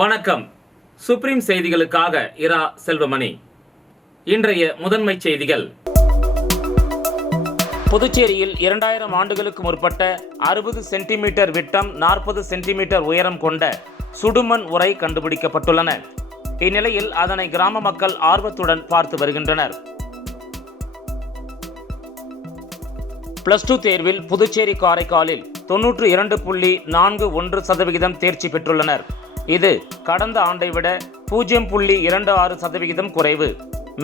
வணக்கம். சுப்ரீம் செய்திகளுக்காக இரா செல்வமணி. இன்றைய முதன்மை செய்திகள். புதுச்சேரியில் 2000 ஆண்டுகளுக்கு முற்பட்ட 60 சென்டிமீட்டர் விட்டம் 40 சென்டிமீட்டர் உயரம் கொண்ட சுடுமண் உறை கண்டுபிடிக்கப்பட்டுள்ளன. இந்நிலையில் அதனை கிராம மக்கள் ஆர்வத்துடன் பார்த்து வருகின்றனர். +2 தேர்வில் புதுச்சேரி காரைக்காலில் 92.41% தேர்ச்சி பெற்றுள்ளனர். இது கடந்த ஆண்டை விட 0.26% குறைவு.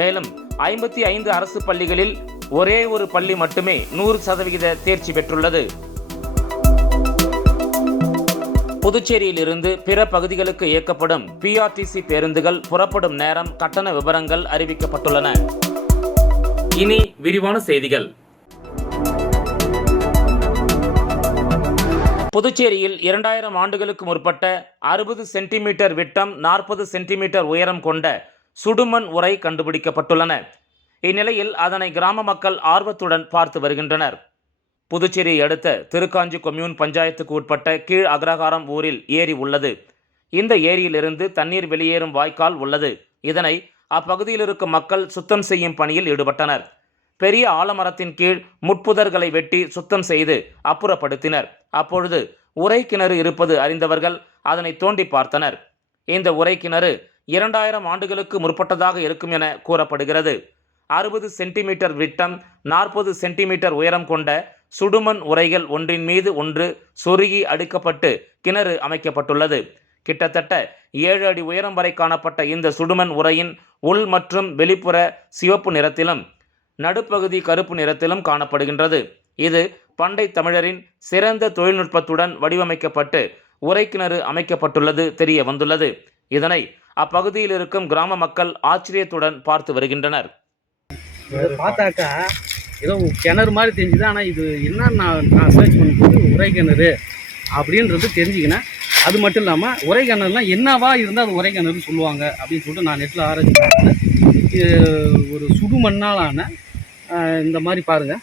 மேலும் 55 அரசு பள்ளிகளில் ஒரே ஒரு பள்ளி மட்டுமே 100% தேர்ச்சி பெற்றுள்ளது. புதுச்சேரியில் இருந்து பிற பகுதிகளுக்கு இயக்கப்படும் PRTC பேருந்துகள் புறப்படும் நேரம், கட்டண விவரங்கள் அறிவிக்கப்பட்டுள்ளன. இனி விரிவான செய்திகள். புதுச்சேரியில் 2000 ஆண்டுகளுக்கு முற்பட்ட 60 சென்டிமீட்டர் விட்டம் 40 சென்டிமீட்டர் உயரம் கொண்ட சுடுமண் உறை கண்டுபிடிக்கப்பட்டுள்ளன. இந்நிலையில் அதனை கிராம மக்கள் ஆர்வத்துடன் பார்த்து வருகின்றனர். புதுச்சேரியை அடுத்த திருக்காஞ்சி கொம்யூன் பஞ்சாயத்துக்கு உட்பட்ட கீழ் அக்ரஹாரம் ஊரில் ஏரி உள்ளது. இந்த ஏரியிலிருந்து தண்ணீர் வெளியேறும் வாய்க்கால் உள்ளது. இதனை அப்பகுதியில் இருக்கும் மக்கள் சுத்தம் செய்யும் பணியில் ஈடுபட்டனர். பெரிய ஆலமரத்தின் கீழ் முட்புதர்களை வெட்டி சுத்தம் செய்து அப்புறப்படுத்தினர். அப்பொழுது உறை கிணறு இருப்பது அறிந்தவர்கள் அதனை தோண்டி பார்த்தனர். இந்த உறை கிணறு 2000 ஆண்டுகளுக்கு முற்பட்டதாக இருக்கும் என கூறப்படுகிறது. 60 சென்டிமீட்டர் விட்டம் 40 சென்டிமீட்டர் உயரம் கொண்ட சுடுமண் உறைகள் ஒன்றின் மீது ஒன்று சொருகி அடுக்கப்பட்டு கிணறு அமைக்கப்பட்டுள்ளது. கிட்டத்தட்ட 7 அடி உயரம் வரை காணப்பட்ட இந்த சுடுமண் உறையின் உள் மற்றும் வெளிப்புற சிவப்பு நிறத்திலும் நடுப்பகுதி கருப்பு நிறத்திலும் காணப்படுகின்றது. இது பண்டை தமிழரின் சிறந்த தொழில்நுட்பத்துடன் வடிவமைக்கப்பட்டு உறைக்கிணறு அமைக்கப்பட்டுள்ளது தெரிய வந்துள்ளது. இதனை அப்பகுதியில் இருக்கும் கிராம மக்கள் ஆச்சரியத்துடன் பார்த்து வருகின்றனர். பார்த்தாக்கா ஏதோ கிணறு மாதிரி தெரிஞ்சுது. ஆனால் இது என்னன்னு நான் சர்ச் பண்ணும்போது உரை கிணறு அப்படின்றது தெரிஞ்சுக்கினேன். அது மட்டும் இல்லாமல் உரை கிணறுலாம் என்னவா இருந்தால் அது உரை கிணறுன்னு சொல்லுவாங்க அப்படின்னு சொல்லிட்டு நான் நெட்டில் ஆராய்ச்சி பார்த்தேன். இது ஒரு சுடுமண்ணாலான இந்த மாதிரி பாருங்கள்,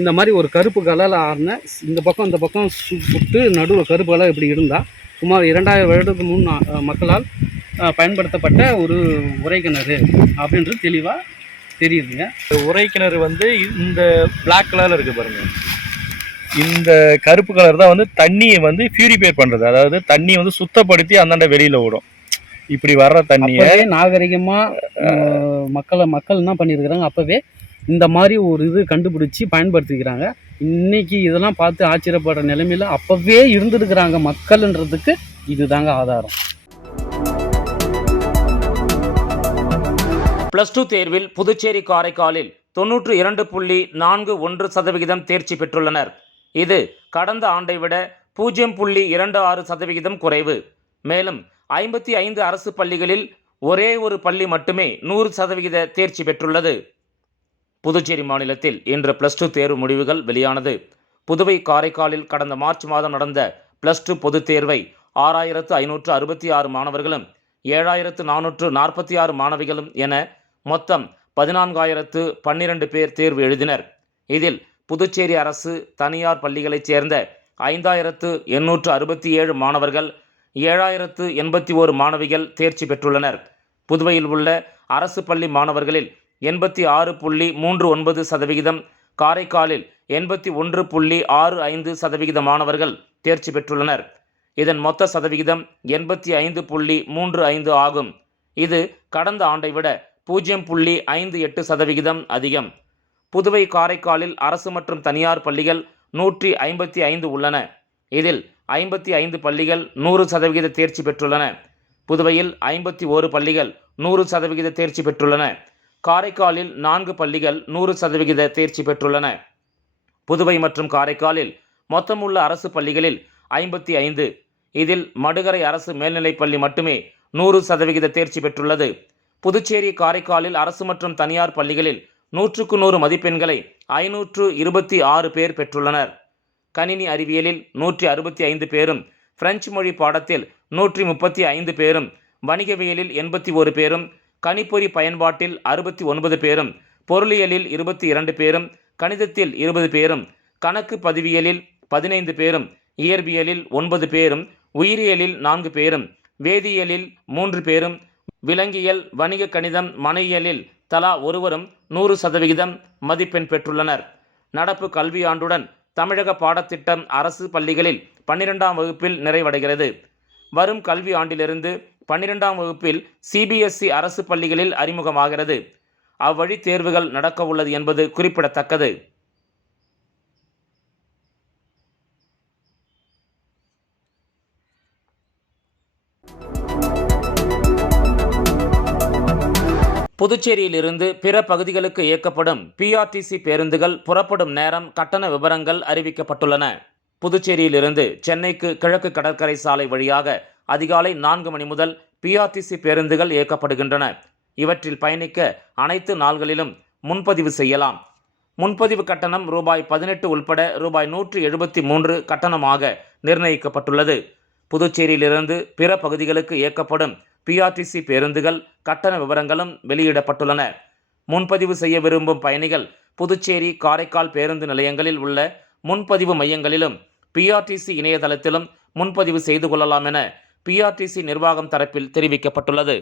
இந்த மாதிரி ஒரு கருப்பு கலரில் ஆறின இந்த பக்கம் சுட்டு நடுவில் கருப்பு கலர் இப்படி இருந்தால் சுமார் 2000 வருடத்துக்கு முன் மக்களால் பயன்படுத்தப்பட்ட ஒரு உறைக்கிணறு அப்படின்றது தெளிவாக தெரியுதுங்க. உறை கிணறு இந்த பிளாக் கலரில் இருக்குது பாருங்கள். இந்த கருப்பு கலர் தான் தண்ணியை பியூரிஃபை பண்ணுறது. அதாவது தண்ணி சுத்தப்படுத்தி அந்தாண்ட வெளியில் விடும். இப்படி வர்ற தண்ணியை நாகரிகமாக மக்கள் என்ன பண்ணியிருக்கிறாங்க, அப்போவே இந்த மாதிரி ஒரு இது கண்டுபிடிச்சி பயன்படுத்திக்கிறாங்க. இன்னைக்கு இதெல்லாம் பார்த்து ஆச்சரியப்படுற நிலைமையில் அப்போவே இருந்துருக்கிறாங்க மக்கள்ன்றதுக்கு இதுதாங்க ஆதாரம். +2 தேர்வில் புதுச்சேரி காரைக்காலில் 92.41% தேர்ச்சி பெற்றுள்ளனர். இது கடந்த ஆண்டை விட 0.26% குறைவு. மேலும் 55 அரசு பள்ளிகளில் ஒரே ஒரு பள்ளி மட்டுமே 100% தேர்ச்சி பெற்றுள்ளது. புதுச்சேரி மாநிலத்தில் இன்று +2 தேர்வு முடிவுகள் வெளியானது. புதுவை காரைக்காலில் கடந்த மார்ச் மாதம் நடந்த +2 பொதுத் தேர்வை 6566 மாணவர்களும் 7446 மாணவிகளும் என மொத்தம் 14012 பேர் தேர்வு எழுதினர். இதில் புதுச்சேரி அரசு தனியார் பள்ளிகளைச் சேர்ந்த 5867 மாணவர்கள் 7081 மாணவிகள் தேர்ச்சி பெற்றுள்ளனர். புதுவையில் உள்ள அரசு பள்ளி மாணவர்களில் 86.39%, காரைக்காலில் 81.65% மாணவர்கள் தேர்ச்சி பெற்றுள்ளனர். இதன் மொத்த சதவிகிதம் 85.35 ஆகும். இது கடந்த ஆண்டை விட 0.58% அதிகம். புதுவை காரைக்காலில் அரசு மற்றும் தனியார் பள்ளிகள் 155 உள்ளன. இதில் 55 பள்ளிகள் 100% தேர்ச்சி பெற்றுள்ளன. புதுவையில் 51 பள்ளிகள் 100% தேர்ச்சி பெற்றுள்ளன. காரைக்காலில் 4 பள்ளிகள் 100% தேர்ச்சி பெற்றுள்ளன. புதுவை மற்றும் காரைக்காலில் மொத்தமுள்ள அரசு பள்ளிகளில் 55, இதில் மடுகரை அரசு மேல்நிலைப்பள்ளி மட்டுமே 100% தேர்ச்சி பெற்றுள்ளது. புதுச்சேரி காரைக்காலில் அரசு மற்றும் தனியார் பள்ளிகளில் 100க்கு 100 மதிப்பெண்களை 526 பேர் பெற்றுள்ளனர். கணினி அறிவியலில் 165 பேரும், பிரெஞ்சு மொழி பாடத்தில் 135 பேரும், வணிகவியலில் 81 பேரும், கணிப்பொறி பயன்பாட்டில் 69 பேரும், பொருளியலில் 22 பேரும், கணிதத்தில் 20 பேரும், கணக்கு பதிவியலில் 15 பேரும், இயற்பியலில் 9 பேரும், உயிரியலில் 4 பேரும், வேதியியலில் 3 பேரும், விலங்கியல், வணிக கணிதம், மனையியலில் தலா ஒருவரும் 100% மதிப்பெண் பெற்றுள்ளனர். நடப்பு கல்வியாண்டுடன் தமிழக பாடத்திட்டம் அரசு பள்ளிகளில் 12ஆம் வகுப்பில் நிறைவடைகிறது. வரும் கல்வி ஆண்டிலிருந்து 12ஆம் வகுப்பில் CBSE அரசு பள்ளிகளில் அறிமுகமாகிறது. அவ்வழி தேர்வுகள் நடக்க உள்ளது என்பது குறிப்பிடத்தக்கது. புதுச்சேரியிலிருந்து பிற பகுதிகளுக்கு இயக்கப்படும் PRTC பேருந்துகள் புறப்படும் நேரம், கட்டண விவரங்கள் அறிவிக்கப்பட்டுள்ளன. புதுச்சேரியிலிருந்து சென்னைக்கு கிழக்கு கடற்கரை சாலை வழியாக அதிகாலை 4 மணி முதல் PRTC பேருந்துகள் இயக்கப்படுகின்றன. இவற்றில் பயணிக்க அனைத்து நாள்களிலும் முன்பதிவு செய்யலாம். முன்பதிவு கட்டணம் ரூபாய் 18 உள்பட ரூபாய் 173 கட்டணமாக நிர்ணயிக்கப்பட்டுள்ளது. புதுச்சேரியிலிருந்து பிற பகுதிகளுக்கு இயக்கப்படும் PRTC பேருந்துகள் கட்டண விவரங்களும் வெளியிடப்பட்டுள்ளன. முன்பதிவு செய்ய விரும்பும் பயணிகள் புதுச்சேரி, காரைக்கால் பேருந்து நிலையங்களில் உள்ள முன்பதிவு மையங்களிலும் PRTC இணையதளத்திலும் முன்பதிவு செய்து கொள்ளலாம் என PRTC நிர்வாகம் தரப்பில் தெரிவிக்கப்பட்டுள்ளது.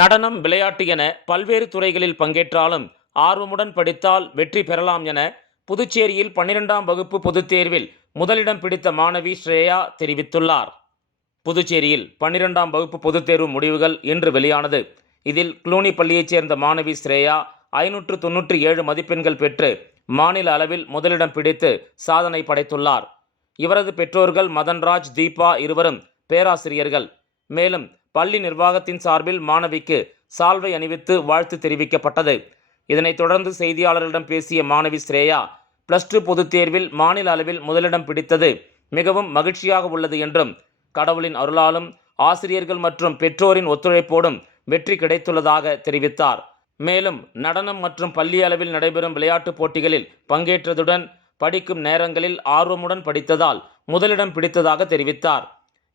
நடனம், விளையாட்டு என பல்வேறு துறைகளில் பங்கேற்றாலும் ஆர்வமுடன் படித்தால் வெற்றி பெறலாம் என புதுச்சேரியில் 12ஆம் வகுப்பு பொதுத் தேர்வில் முதலிடம் பிடித்த மாணவி ஸ்ரேயா தெரிவித்துள்ளார். புதுச்சேரியில் 12ஆம் வகுப்பு பொதுத் தேர்வு முடிவுகள் இன்று வெளியானது. இதில் க்ளூனி பள்ளியைச் சேர்ந்த மாணவி ஸ்ரேயா 597 மதிப்பெண்கள் பெற்று மாநில அளவில் முதலிடம் பிடித்து சாதனை படைத்துள்ளார். இவரது பெற்றோர்கள் மதன்ராஜ், தீபா இருவரும் பேராசிரியர்கள். மேலும் பள்ளி நிர்வாகத்தின் சார்பில் மாணவிக்கு சால்வை அணிவித்து வாழ்த்து தெரிவிக்கப்பட்டது. இதனைத் தொடர்ந்து செய்தியாளர்களிடம் பேசிய மாணவி ஸ்ரேயா, +2 பொதுத் தேர்வில் மாநில அளவில் முதலிடம் பிடித்தது மிகவும் மகிழ்ச்சியாக உள்ளது என்றும், கடவுளின் அருளாலும் ஆசிரியர்கள் மற்றும் பெற்றோரின் ஒத்துழைப்போடும் வெற்றி கிடைத்துள்ளதாக தெரிவித்தார். மேலும் நடனம் மற்றும் பள்ளி அளவில் நடைபெறும் விளையாட்டுப் போட்டிகளில் பங்கேற்றதுடன் படிக்கும் நேரங்களில் ஆர்வமுடன் படித்ததால் முதலிடம் பிடித்ததாக தெரிவித்தார்.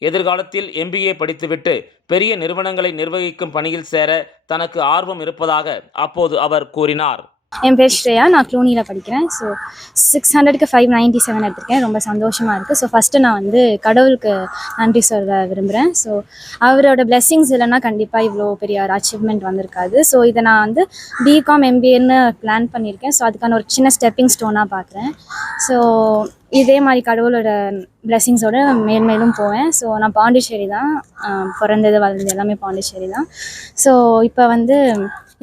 எதிர்காலத்தில் MBA படித்துவிட்டு பெரிய நிறுவனங்களை நிர்வகிக்கும் பணியில் சேர தனக்கு ஆர்வம் இருப்பதாக அப்போது அவர் கூறினார். என் பேர் ஸ்ரேயா, நான் க்ளூனியில் படிக்கிறேன். ஸோ 600க்கு 597 எடுத்திருக்கேன். ரொம்ப சந்தோஷமாக இருக்குது. ஸோ ஃபஸ்ட்டு நான் வந்து கடவுளுக்கு நன்றி சொல்ல விரும்புகிறேன். ஸோ அவரோட பிளெஸ்ஸிங்ஸ் இல்லைன்னா கண்டிப்பாக இவ்வளோ பெரிய ஒரு அச்சீவ்மெண்ட் வந்திருக்காது. ஸோ இதை நான் வந்து BCom MBAன்னு பிளான் பண்ணியிருக்கேன். ஸோ அதுக்கான ஒரு சின்ன ஸ்டெப்பிங் ஸ்டோனாக பார்க்குறேன். ஸோ இதே மாதிரி கடவுளோட பிளெஸ்ஸிங்ஸோடு மேலும் போவேன். ஸோ நான் பாண்டிச்சேரி தான் பிறந்தது, வளர்ந்தது எல்லாமே பாண்டிச்சேரி தான். ஸோ இப்போ வந்து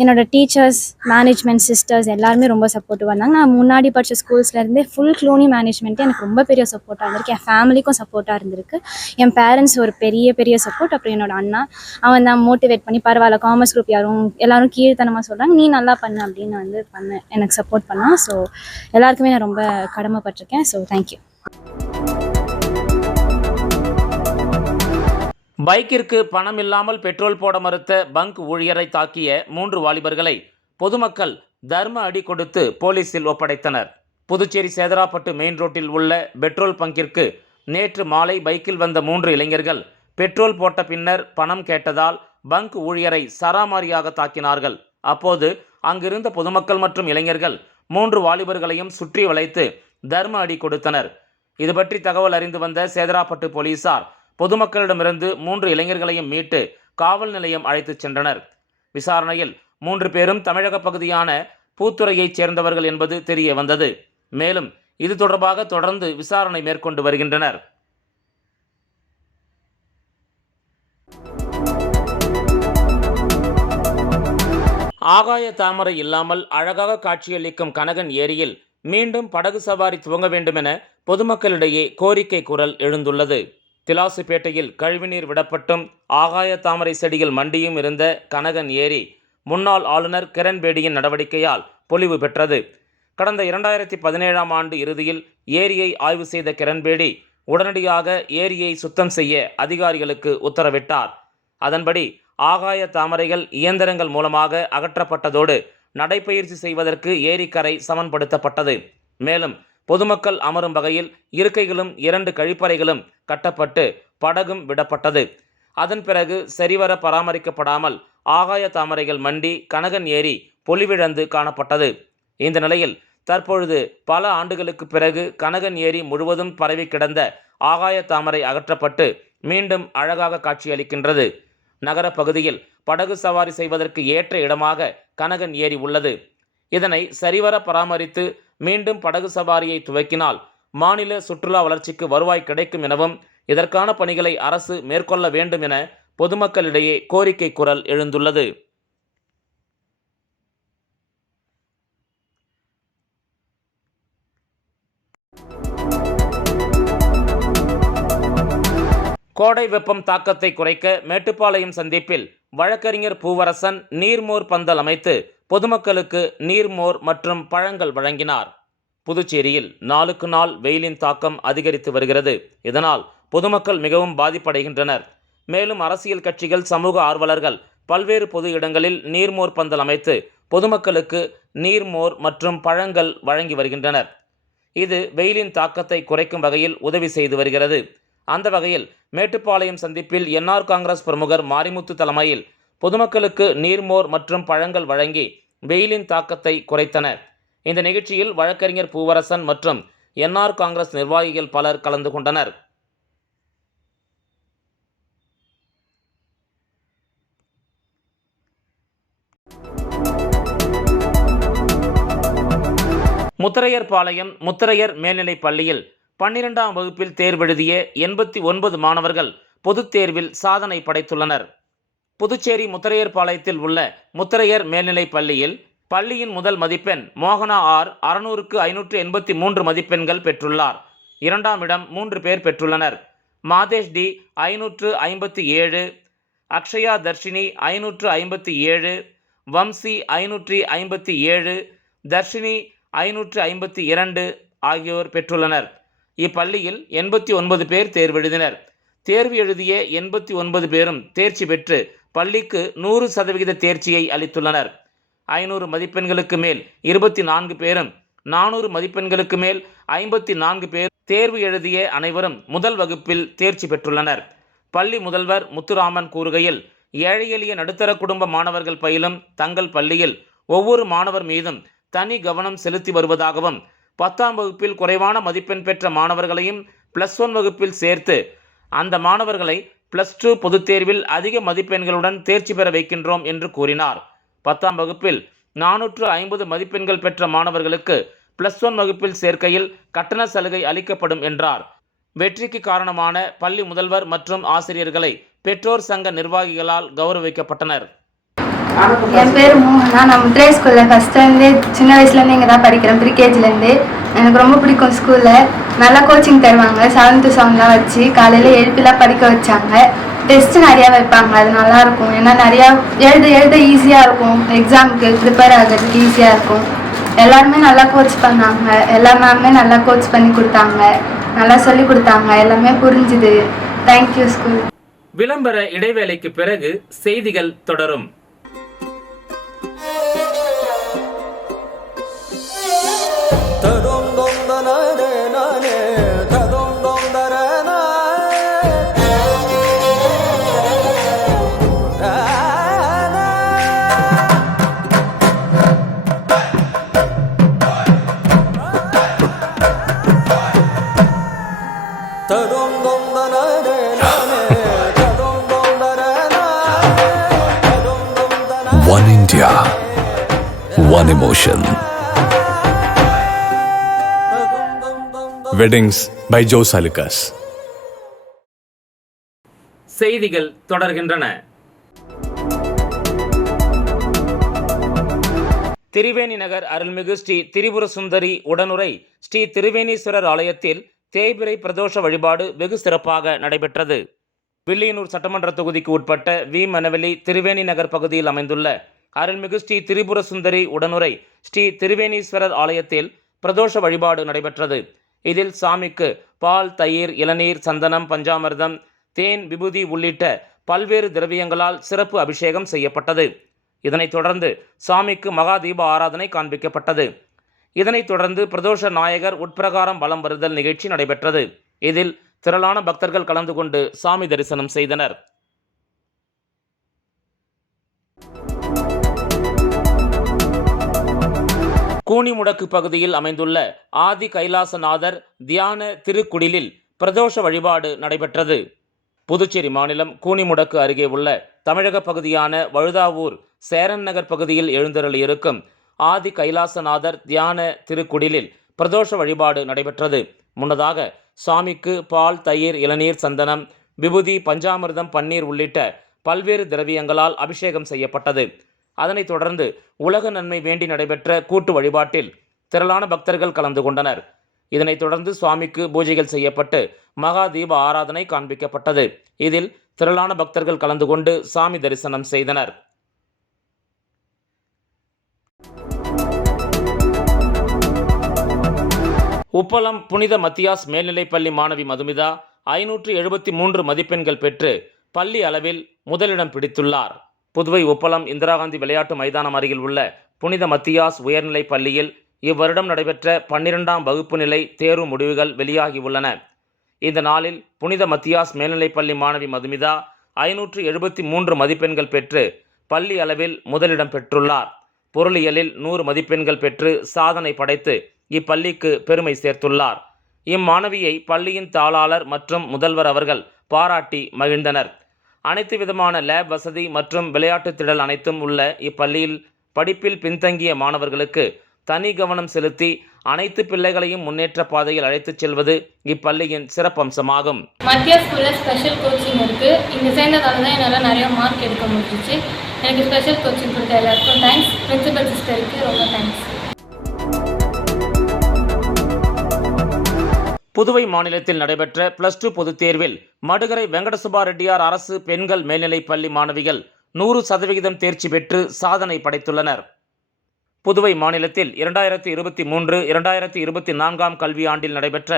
என்னோடய டீச்சர்ஸ், மேனேஜ்மெண்ட், சிஸ்டர்ஸ் எல்லாருமே ரொம்ப சப்போர்ட்டிவாக இருந்தாங்க. நான் முன்னாடி படித்த ஸ்கூல்ஸ்லேருந்தே ஃபுல் க்ளூனி மேனேஜ்மெண்ட்டே எனக்கு ரொம்ப பெரிய சப்போர்ட்டாக இருந்திருக்கு. என் ஃபேமிலிக்கும் சப்போர்ட்டாக இருந்திருக்கு. என் பேரண்ட்ஸ் ஒரு பெரிய சப்போர்ட். அப்புறம் என்னோட அண்ணா, அவன் தான் மோட்டிவேட் பண்ணி, பரவாயில்ல காமர்ஸ் குரூப் எல்லாரும் கீழ்த்தனமாக சொல்கிறாங்க, நீ நல்லா பண்ணு அப்படின்னு வந்து எனக்கு சப்போர்ட் பண்ணான். ஸோ எல்லாருக்குமே நான் ரொம்ப கடமைப்பட்டிருக்கேன். So thank you. பைக்கிற்கு பணம் இல்லாமல் பெட்ரோல் போட மறுத்த பங்க் ஊழியரை தாக்கிய 3 வாலிபர்களை பொதுமக்கள் தர்ம அடி கொடுத்து போலீசில் ஒப்படைத்தனர். புதுச்சேரி சேதராப்பட்டு மெயின் ரோட்டில் உள்ள பெட்ரோல் பங்கிற்கு நேற்று மாலை பைக்கில் வந்த 3 இளைஞர்கள் பெட்ரோல் போட்ட பின்னர் பணம் கேட்டதால் பங்க் ஊழியரை சராமாரியாக தாக்கினார்கள். அப்போது அங்கிருந்த பொதுமக்கள் மற்றும் இளைஞர்கள் 3 வாலிபர்களையும் சுற்றி வளைத்து தர்ம அடி கொடுத்தனர். இது பற்றி தகவல் அறிந்து வந்த சேதராப்பட்டு போலீசார் பொதுமக்களிடமிருந்து 3 இளைஞர்களையும் மீட்டு காவல் நிலையம் அழைத்துச் சென்றனர். விசாரணையில் 3 பேரும் தமிழக பகுதியான பூத்துறையைச் சேர்ந்தவர்கள் என்பது தெரிய வந்தது. மேலும் இது தொடர்பாக தொடர்ந்து விசாரணை மேற்கொண்டு வருகின்றனர். ஆகாய தாமரை இல்லாமல் அழகாக காட்சியளிக்கும் கனகன் ஏரியில் மீண்டும் படகு சவாரி துவங்க வேண்டும் என பொதுமக்களிடையே கோரிக்கை குரல் எழுந்துள்ளது. திலாசுப்பேட்டையில் கழிவுநீர் விடப்பட்டும் ஆகாய தாமரை செடியில் மண்டியும் இருந்த கனகன் ஏரி முன்னாள் ஆளுநர் கிரண்பேடியின் நடவடிக்கையால் பொலிவு பெற்றது. கடந்த 2017ஆம் ஆண்டு இறுதியில் ஏரியை ஆய்வு செய்த கிரண்பேடி உடனடியாக ஏரியை சுத்தம் செய்ய அதிகாரிகளுக்கு உத்தரவிட்டார். அதன்படி ஆகாய தாமரைகள் இயந்திரங்கள் மூலமாக அகற்றப்பட்டதோடு நடைபயிற்சி செய்வதற்கு ஏரிக்கரை சமன்படுத்தப்பட்டது. மேலும் பொதுமக்கள் அமரும் வகையில் இருக்கைகளும் 2 கழிப்பறைகளும் கட்டப்பட்டு படகும் விடப்பட்டது. அதன் பிறகு சரிவர பராமரிக்கப்படாமல் ஆகாய தாமரைகள் மண்டி கனகன் ஏரி பொலிவிழந்து காணப்பட்டது. இந்த நிலையில் தற்பொழுது பல ஆண்டுகளுக்கு பிறகு கனகன் ஏரி முழுவதும் பரவி கிடந்த ஆகாய தாமரை அகற்றப்பட்டு மீண்டும் அழகாக காட்சியளிக்கின்றது. நகர பகுதியில் படகு சவாரி செய்வதற்கு ஏற்ற இடமாக கனகன் ஏரி உள்ளது. இதனை சரிவர பராமரித்து மீண்டும் படகு சவாரியை துவக்கினால் மாநில சுற்றுலா வளர்ச்சிக்கு வருவாய் கிடைக்கும் எனவும் இதற்கான பணிகளை அரசு மேற்கொள்ள வேண்டும் என பொதுமக்களிடையே கோரிக்கை குரல் எழுந்துள்ளது. கோடை வெப்பம் தாக்கத்தை குறைக்க மேட்டுப்பாளையம் சந்திப்பில் வழக்கறிஞர் பூவரசன் நீர்மோர் பந்தல் அமைத்து பொதுமக்களுக்கு நீர்மோர் மற்றும் பழங்கள் வழங்கினார். புதுச்சேரியில் நாளுக்கு நாள் வெயிலின் தாக்கம் அதிகரித்து வருகிறது. இதனால் பொதுமக்கள் மிகவும் பாதிப்படைகின்றனர். மேலும் அரசியல் கட்சிகள், சமூக ஆர்வலர்கள் பல்வேறு பொது இடங்களில் நீர்மோர் பந்தல் அமைத்து பொதுமக்களுக்கு நீர்மோர் மற்றும் பழங்கள் வழங்கி வருகின்றனர். இது வெயிலின் தாக்கத்தை குறைக்கும் வகையில் உதவி செய்து வருகிறது. அந்த வகையில் மேட்டுப்பாளையம் சந்திப்பில் என்ஆர் காங்கிரஸ் பிரமுகர் மாரிமுத்து தலைமையில் பொதுமக்களுக்கு நீர்மோர் மற்றும் பழங்கள் வழங்கி வெயிலின் தாக்கத்தை குறைத்தனர். இந்த நிகழ்ச்சியில் வழக்கறிஞர் பூவரசன் மற்றும் என்ஆர் காங்கிரஸ் நிர்வாகிகள் பலர் கலந்து கொண்டனர். முத்தரையர்பாளையம் முத்தரையர் மேல்நிலைப் பள்ளியில் 12ஆம் வகுப்பில் தேர்வெழுதிய 89 மாணவர்கள் பொதுத் தேர்வில் சாதனை படைத்துள்ளனர். புதுச்சேரி முத்தரையர்பாளையத்தில் உள்ள முத்தரையர் மேல்நிலைப் பள்ளியில் பள்ளியின் முதல் மதிப்பெண் மோகனா ஆர் 600க்கு 583 மதிப்பெண்கள் பெற்றுள்ளார். 2ஆம் இடம் 3 பேர் பெற்றுள்ளனர். மாதேஷ் டி 557, அக்ஷயா தர்ஷினி 557, வம்சி 557, தர்ஷினி 552 ஆகியோர் பெற்றுள்ளனர். இப்பள்ளியில் 89 பேர் தேர்வெழுதினர். தேர்வு எழுதிய 89 பேரும் தேர்ச்சி பெற்று பள்ளிக்கு 100% தேர்ச்சியை அளித்துள்ளனர். 500 மதிப்பெண்களுக்கு மேல் 24 பேரும், 400 மதிப்பெண்களுக்கு மேல் 54 பேர் தேர்வு எழுதிய அனைவரும் முதல் வகுப்பில் தேர்ச்சி பெற்றுள்ளனர். பள்ளி முதல்வர் முத்துராமன் கூறுகையில், ஏழை எளிய நடுத்தர குடும்ப மாணவர்கள் பயிலும் தங்கள் பள்ளியில் ஒவ்வொரு மாணவர் மீதும் தனி கவனம் செலுத்தி வருவதாகவும் 10ஆம் வகுப்பில் குறைவான மதிப்பெண் பெற்ற மாணவர்களையும் +1 வகுப்பில் சேர்த்து அந்த மாணவர்களை +2 பொதுத் தேர்வில் அதிக மதிப்பெண்களுடன் தேர்ச்சி பெற வைக்கின்றோம் என்று கூறினார். 10ஆம் வகுப்பில் 450 மதிப்பெண்கள் பெற்ற மாணவர்களுக்கு +1 வகுப்பில் சேர்க்கையில் கட்டண சலுகை அளிக்கப்படும் என்றார். வெற்றிக்கு காரணமான பள்ளி முதல்வர் மற்றும் ஆசிரியர்களை பெற்றோர் சங்க நிர்வாகிகளால் கௌரவிக்கப்பட்டனர். என் பேர் மோகனா. நான் முத்ரா ஸ்கூலில் ஃபஸ்ட்லேருந்தே சின்ன வயசுலேருந்து இங்கே தான் படிக்கிறேன், ப்ரீகேஜிலேருந்து. எனக்கு ரொம்ப பிடிக்கும். ஸ்கூலில் நல்லா கோச்சிங் தருவாங்க. 7 to 7 வச்சு காலையில் எழுப்பிலாம் படிக்க வச்சாங்க. டெஸ்ட்டு நிறையா வைப்பாங்க. அது நல்லாயிருக்கும். ஏன்னா நிறையா எழுத ஈஸியாக இருக்கும். எக்ஸாமுக்கு ப்ரிப்பேர் ஆகிறதுக்கு ஈஸியாக இருக்கும். எல்லாருமே நல்லா கோச் பண்ணாங்க. எல்லா மேமே நல்லா கோச் பண்ணி கொடுத்தாங்க. நல்லா சொல்லி கொடுத்தாங்க. எல்லாமே புரிஞ்சுது. Thank you school. விளம்பர இடைவேளைக்கு பிறகு செய்திகள் தொடரும். One India, one emotion. Weddings by Joe Salukas. செய்திகள் தொடர்கின்றன. திரிவேணி நகர் அருள்மிகு ஸ்ரீ திரிபுர சுந்தரி உடனுரை ஸ்ரீ திருவேணீஸ்வரர் ஆலயத்தில் தேய்பிறை பிரதோஷ வழிபாடு வெகு சிறப்பாக நடைபெற்றது. வில்லியனூர் சட்டமன்ற தொகுதிக்கு உட்பட்ட வி மனவெளி திருவேணி நகர் பகுதியில் அமைந்துள்ள அருள்மிகு ஸ்ரீ திரிபுர சுந்தரி உடனுரை ஸ்ரீ திருவேணீஸ்வரர் ஆலயத்தில் பிரதோஷ வழிபாடு நடைபெற்றது. இதில் சாமிக்கு பால், தயிர், இளநீர், சந்தனம், பஞ்சாமிர்தம், தேன், விபூதி உள்ளிட்ட பல்வேறு திரவியங்களால் சிறப்பு அபிஷேகம் செய்யப்பட்டது. இதனைத் தொடர்ந்து சாமிக்கு மகா தீப ஆராதனை காண்பிக்கப்பட்டது. இதனைத் தொடர்ந்து பிரதோஷ நாயகர் உட்பிரகாரம் வலம் வருதல் நிகழ்ச்சி நடைபெற்றது. இதில் திரளான பக்தர்கள் கலந்து கொண்டு சாமி தரிசனம் செய்தனர். கூனிமுடக்கு பகுதியில் அமைந்துள்ள ஆதி கைலாசநாதர் தியான திருக்குடிலில் பிரதோஷ வழிபாடு நடைபெற்றது. புதுச்சேரி மாநிலம் கூனிமுடக்கு அருகே உள்ள தமிழக பகுதியான வழுதாவூர் சேரன் நகர் பகுதியில் எழுந்தருளியிருக்கும் ஆதி கைலாசநாதர் தியான திருக்குடிலில் பிரதோஷ வழிபாடு நடைபெற்றது. முன்னதாக சாமிக்கு பால், தயிர், இளநீர், சந்தனம், விபூதி, பஞ்சாமிர்தம், பன்னீர் உள்ளிட்ட பல்வேறு திரவியங்களால் அபிஷேகம் செய்யப்பட்டது. அதனைத் தொடர்ந்து உலக நன்மை வேண்டி நடைபெற்ற கூட்டு வழிபாட்டில் திரளான பக்தர்கள் கலந்து கொண்டனர். இதனைத் தொடர்ந்து சுவாமிக்கு பூஜைகள் செய்யப்பட்டு மகா தீப ஆராதனை காண்பிக்கப்பட்டது. இதில் திரளான பக்தர்கள் கலந்து கொண்டு சாமி தரிசனம் செய்தனர். உப்பளம் புனித மத்தியாஸ் மேல்நிலைப்பள்ளி மாணவி மதுமிதா 573 மதிப்பெண்கள் பெற்று பள்ளி அளவில் முதலிடம் பிடித்துள்ளார். புதுவை உப்பளம் இந்திரா காந்தி விளையாட்டு மைதானம் அருகில் உள்ள புனித மத்தியாஸ் உயர்நிலைப் பள்ளியில் இவ்வருடம் நடைபெற்ற 12ஆம் வகுப்பு நிலை தேர்வு முடிவுகள் வெளியாகியுள்ளன. இந்த நாளில் புனித மத்தியாஸ் மேல்நிலைப்பள்ளி மாணவி மதுமிதா 573 மதிப்பெண்கள் பெற்று பள்ளி அளவில் முதலிடம் பெற்றுள்ளார். பொருளியலில் 100 மதிப்பெண்கள் பெற்று சாதனை படைத்து இப்பள்ளிக்கு பெருமை சேர்த்துள்ளார். இம்மாணவியை பள்ளியின் தாளாளர் மற்றும் முதல்வர் அவர்கள் பாராட்டி மகிழ்ந்தனர். அனைத்து விதமான லேப் வசதி மற்றும் விளையாட்டு திடல் அனைத்தும் உள்ள இப்பள்ளியில் படிப்பில் பின்தங்கிய மாணவர்களுக்கு தனி கவனம் செலுத்தி அனைத்து பிள்ளைகளையும் முன்னேற்ற பாதையில் அழைத்துச் செல்வது இப்பள்ளியின் சிறப்பம்சமாகும். மத்திய ஸ்கூலில் ஸ்பெஷல் கோச்சிங் இருக்குது. இங்கே சேர்ந்ததால தான் என்னால் நிறைய மார்க் எடுக்க முடிஞ்சிச்சு. எனக்கு ஸ்பெஷல் கோச்சிங் கொடுத்த எல்லாருக்கும் தேங்க்ஸ். பிரின்சிபல் சிஸ்டருக்கு ரொம்ப தேங்க்ஸ். புதுவை மாநிலத்தில் நடைபெற்ற +2 பொதுத் தேர்வில் மடுகரை வெங்கடசுப்பா ரெட்டியார் அரசு பெண்கள் மேல்நிலைப் பள்ளி மாணவிகள் 100% தேர்ச்சி பெற்று சாதனை படைத்துள்ளனர். புதுவை மாநிலத்தில் 2023-2024 கல்வியாண்டில் நடைபெற்ற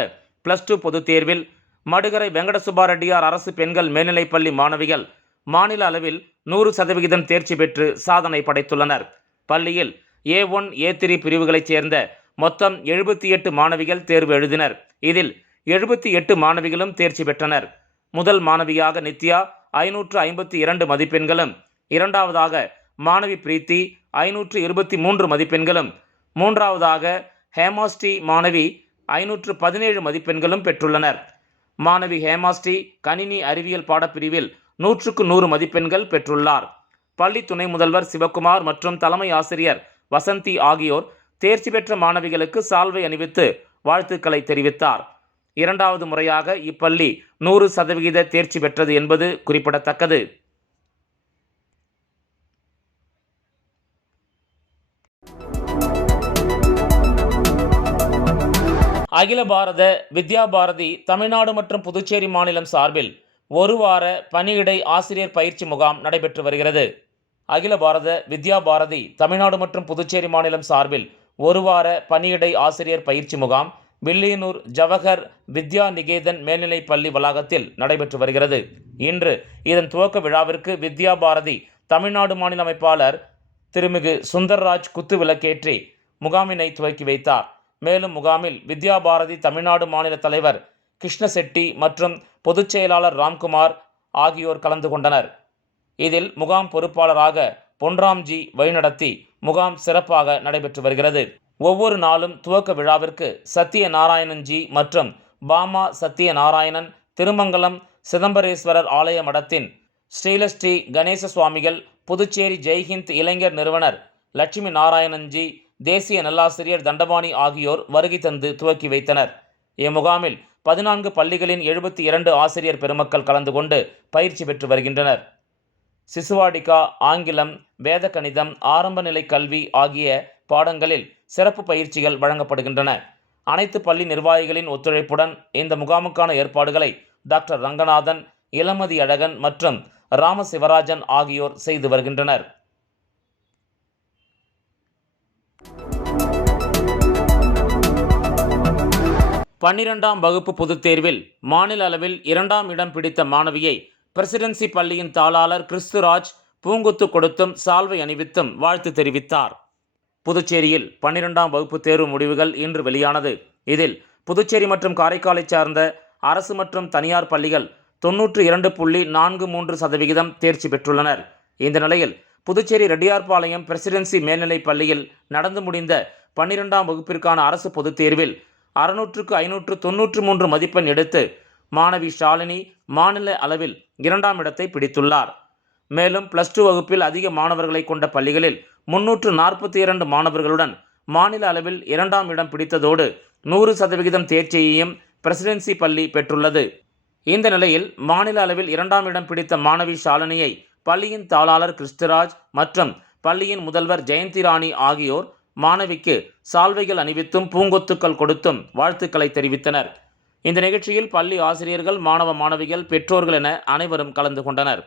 +2 பொதுத் தேர்வில் மடுகரை வெங்கடசுப்பா ரெட்டியார் அரசு பெண்கள் மேல்நிலைப் பள்ளி மாணவிகள் மாநில அளவில் 100% தேர்ச்சி பெற்று சாதனை படைத்துள்ளனர். பள்ளியில் A1, A3 பிரிவுகளைச் சேர்ந்த மொத்தம் 78 மாணவிகள் தேர்வு எழுதினர். இதில் 78 மாணவிகளும் தேர்ச்சி பெற்றனர். முதல் மாணவியாக நித்யா 552 மதிப்பெண்களும், இரண்டாவதாக மாணவி பிரீத்தி 523 மதிப்பெண்களும், மூன்றாவதாக ஹேமாஸ்ரீ மாணவி 517 மதிப்பெண்களும் பெற்றுள்ளனர். மாணவி ஹேமாஸ்ரீ கணினி அறிவியல் பாடப்பிரிவில் 100க்கு 100 மதிப்பெண்கள் பெற்றுள்ளார். பள்ளி துணை முதல்வர் சிவக்குமார் மற்றும் தலைமை ஆசிரியர் வசந்தி ஆகியோர் தேர்ச்சி பெற்ற மாணவிகளுக்கு சால்வை அணிவித்து வாழ்த்துக்களை தெரிவித்தார். இரண்டாவது முறையாக இப்பள்ளி 100% தேர்ச்சி பெற்றது என்பது குறிப்பிடத்தக்கது. அகில பாரத வித்யா பாரதி தமிழ்நாடு மற்றும் புதுச்சேரி மாநிலம் சார்பில் ஒரு வார பணியிடை ஆசிரியர் பயிற்சி முகாம் நடைபெற்று வருகிறது. அகில பாரத வித்யா பாரதி தமிழ்நாடு மற்றும் புதுச்சேரி மாநிலம் சார்பில் ஒரு வார பணியிடை ஆசிரியர் பயிற்சி முகாம் வில்லியனூர் ஜவஹர் வித்யா நிகேதன் மேல்நிலைப் பள்ளி வளாகத்தில் நடைபெற்று வருகிறது. இன்று இதன் துவக்க விழாவிற்கு வித்யா பாரதி தமிழ்நாடு மாநில அமைப்பாளர் திருமிகு சுந்தர்ராஜ் குத்து விளக்கேற்றி முகாமினை துவக்கி வைத்தார். மேலும் முகாமில் வித்யா பாரதி தமிழ்நாடு மாநில தலைவர் கிருஷ்ணசெட்டி மற்றும் பொதுச் செயலாளர் ராம்குமார் ஆகியோர் கலந்து கொண்டனர். இதில் முகாம் பொறுப்பாளராக பொன்ராம்ஜி வழிநடத்தி முகாம் சிறப்பாக நடைபெற்று வருகிறது. ஒவ்வொரு நாளும் துவக்க விழாவிற்கு சத்தியநாராயணன்ஜி மற்றும் பாமா சத்தியநாராயணன் திருமங்கலம் சிதம்பரேஸ்வரர் ஆலய மடத்தின் ஸ்ரீலஸ்ரீ கணேச சுவாமிகள், புதுச்சேரி ஜெய்ஹிந்த் இளைஞர் நிறுவனர் லட்சுமி நாராயணன்ஜி, தேசிய நல்லாசிரியர் தண்டபாணி ஆகியோர் வருகை தந்து துவக்கி வைத்தனர். இம்முகாமில் 14 பள்ளிகளின் 72 ஆசிரியர் பெருமக்கள் கலந்து கொண்டு பயிற்சி பெற்று வருகின்றனர். சிசுவாடிகா, ஆங்கிலம், வேத கணிதம், ஆரம்ப நிலை கல்வி ஆகிய பாடங்களில் சிறப்பு பயிற்சிகள் வழங்கப்படுகின்றன. அனைத்து பள்ளி நிர்வாகிகளின் ஒத்துழைப்புடன் இந்த முகாமுக்கான ஏற்பாடுகளை டாக்டர் ரங்கநாதன், இளமதி அழகன் மற்றும் ராமசிவராஜன் ஆகியோர் செய்து வருகின்றனர். பன்னிரெண்டாம் வகுப்பு பொதுத் தேர்வில் மாநில அளவில் 2ஆம் இடம் பிடித்த மாணவியை பிரசிடென்சி பள்ளியின் தாளாளர் கிறிஸ்துராஜ் பூங்கொத்து கொடுத்தும் சால்வை அணிவித்தும் வாழ்த்து தெரிவித்தார். புதுச்சேரியில் 12ஆம் வகுப்பு தேர்வு முடிவுகள் இன்று வெளியானது. இதில் புதுச்சேரி மற்றும் காரைக்காலை சார்ந்த அரசு மற்றும் தனியார் பள்ளிகள் 92.43% தேர்ச்சி பெற்றுள்ளனர். இந்த நிலையில் புதுச்சேரி ரெட்டியார்பாளையம் பிரசிடென்சி மேல்நிலைப் பள்ளியில் நடந்து முடிந்த 12ஆம் வகுப்பிற்கான அரசு பொதுத் தேர்வில் 600க்கு 593 மதிப்பெண் எடுத்து மாணவி ஷாலினி மாநில அளவில் 2ஆம் இடத்தை பிடித்துள்ளார். மேலும் +2 வகுப்பில் அதிக மாணவர்களை கொண்ட பள்ளிகளில் 342 மாணவர்களுடன் மாநில அளவில் 2ஆம் இடம் பிடித்ததோடு 100% தேர்ச்சியையும் பிரசிடென்சி பள்ளி பெற்றுள்ளது. இந்த நிலையில் மாநில அளவில் 2ஆம் இடம் பிடித்த மாணவி ஷாலினியை பள்ளியின் தாளாளர் கிறிஸ்துராஜ் மற்றும் பள்ளியின் முதல்வர் ஜெயந்தி ராணி ஆகியோர் மாணவிக்கு சால்வைகள் அணிவித்தும் பூங்கொத்துக்கள் கொடுத்தும் வாழ்த்துக்களை தெரிவித்தனர். இந்த நிகழ்ச்சியில் பள்ளி ஆசிரியர்கள், மாணவ மாணவிகள், பெற்றோர்கள் என அனைவரும் கலந்து கொண்டனர்.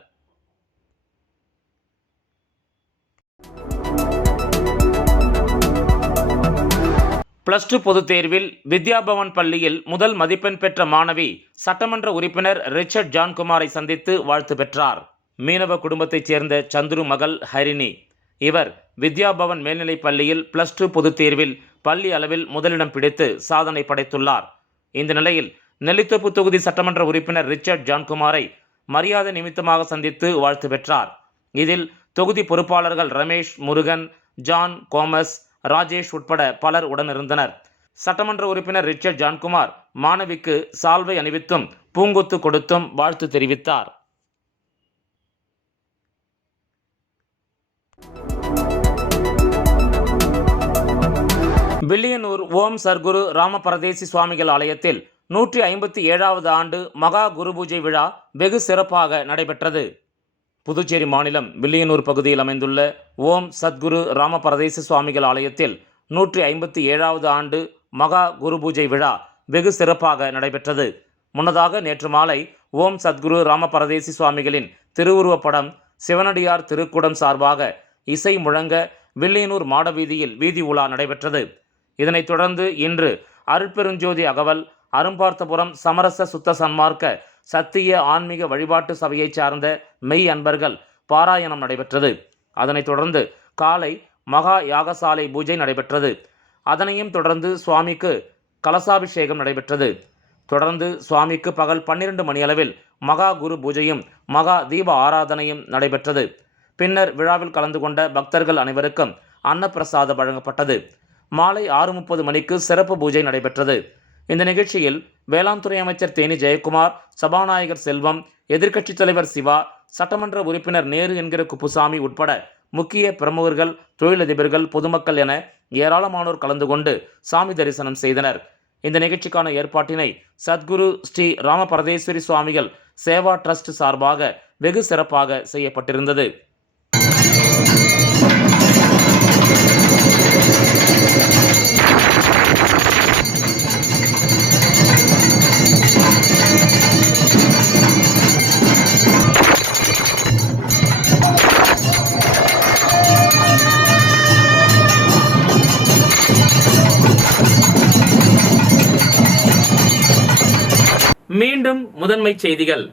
+2 பொதுத் தேர்வில் வித்யாபவன் பள்ளியில் முதல் மதிப்பெண் பெற்ற மாணவி சட்டமன்ற உறுப்பினர் ரிச்சர்ட் ஜான்குமாரை சந்தித்து வாழ்த்து பெற்றார். மீனவ குடும்பத்தைச் சேர்ந்த சந்துரு மகள் ஹரிணி. இவர் வித்யாபவன் மேல்நிலைப் பள்ளியில் +2 பொதுத் தேர்வில் பள்ளி அளவில் முதலிடம் பிடித்து சாதனை படைத்துள்ளார். இந்த நிலையில் நெல்லித்தோப்பு தொகுதி சட்டமன்ற உறுப்பினர் ரிச்சர்ட் ஜான்குமாரை மரியாதை நிமித்தமாக சந்தித்து வாழ்த்து பெற்றார். இதில் தொகுதி பொறுப்பாளர்கள் ரமேஷ், முருகன், ஜான், கோமஸ், ராஜேஷ் உட்பட பலர் உடனிருந்தனர். சட்டமன்ற உறுப்பினர் ரிச்சர்ட் ஜான்குமார் மாணவிக்கு சால்வை அணிவித்தும் பூங்கொத்து கொடுத்தும் வாழ்த்து தெரிவித்தார். வில்லியனூர் ஓம் சர்க்குரு ராமபரதேசி சுவாமிகள் ஆலயத்தில் 157வது ஆண்டு மகா குரு பூஜை விழா வெகு சிறப்பாக நடைபெற்றது. புதுச்சேரி மாநிலம் வில்லியனூர் பகுதியில் அமைந்துள்ள ஓம் சத்குரு ராமபரதேசி சுவாமிகள் ஆலயத்தில் 157வது ஆண்டு மகா குரு பூஜை விழா வெகு சிறப்பாக நடைபெற்றது. முன்னதாக நேற்று மாலை ஓம் சத்குரு ராமபரதேசி சுவாமிகளின் திருவுருவப்படம் சிவனடியார் திருக்குடம் சார்பாக இசை முழங்க வில்லியனூர் மாடவீதியில் வீதி உலா நடைபெற்றது. இதனைத் தொடர்ந்து இன்று அருட்பெருஞ்சோதி அகவல் அரும்பார்த்தபுரம் சமரச சுத்த சன்மார்க்க சத்திய ஆன்மீக வழிபாட்டு சபையைச் சார்ந்த மெய் அன்பர்கள் பாராயணம் நடைபெற்றது. அதனைத் தொடர்ந்து காலை மகா யாகசாலை பூஜை நடைபெற்றது. அதனையும் தொடர்ந்து சுவாமிக்கு கலசாபிஷேகம் நடைபெற்றது. தொடர்ந்து சுவாமிக்கு பகல் 12 மணியளவில் மகா குரு பூஜையும் மகா தீப ஆராதனையும் நடைபெற்றது. பின்னர் விழாவில் கலந்து கொண்ட பக்தர்கள் அனைவருக்கும் அன்னப்பிரசாதம் வழங்கப்பட்டது. மாலை 6:30 மணிக்கு சிறப்பு பூஜை நடைபெற்றது. இந்த நிகழ்ச்சியில் வேளாண் துறை அமைச்சர் தேனி ஜெயக்குமார், சபாநாயகர் செல்வம், எதிர்க்கட்சித் தலைவர் சிவா, சட்டமன்ற உறுப்பினர் நேரு என்கிற குப்புசாமி உட்பட முக்கிய பிரமுகர்கள், தொழிலதிபர்கள், பொதுமக்கள் என ஏராளமானோர் கலந்து கொண்டு சாமி தரிசனம் செய்தனர். இந்த நிகழ்ச்சிக்கான ஏற்பாட்டினை சத்குரு ஸ்ரீ ராமபரதேஸ்வரி சுவாமிகள் சேவா ட்ரஸ்ட் சார்பாக வெகு சிறப்பாக செய்யப்பட்டிருந்தது. மீண்டும் முதன்மை செய்திகள்.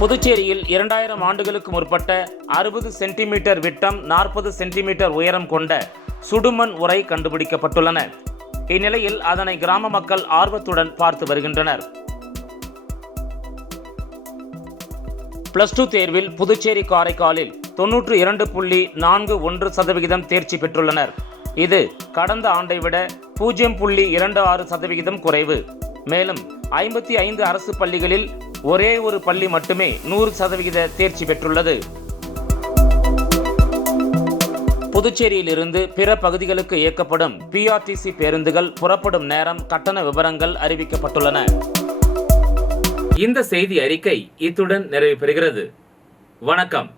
புதுச்சேரியில் 2000 ஆண்டுகளுக்கு முற்பட்ட 60 சென்டிமீட்டர் விட்டம் 40 சென்டிமீட்டர் உயரம் கொண்ட சுடுமண் உறை கண்டுபிடிக்கப்பட்டுள்ளன. இந்நிலையில் அதனை கிராம மக்கள் ஆர்வத்துடன் பார்த்து வருகின்றனர். +2 தேர்வில் புதுச்சேரி காரைக்காலில் 92.41% தேர்ச்சி பெற்றுள்ளனர். இது கடந்த ஆண்டை விட 0.26% குறைவு. மேலும் 55 அரசு பள்ளிகளில் ஒரே ஒரு பள்ளி மட்டுமே 100% தேர்ச்சி பெற்றுள்ளது. புதுச்சேரியிலிருந்து பிற பகுதிகளுக்கு இயக்கப்படும் PRTC பேருந்துகள் புறப்படும் நேரம், கட்டண விவரங்கள் அறிவிக்கப்பட்டுள்ளன. இந்த செய்தி அறிக்கை இத்துடன் நிறைவு பெறுகிறது. வணக்கம்.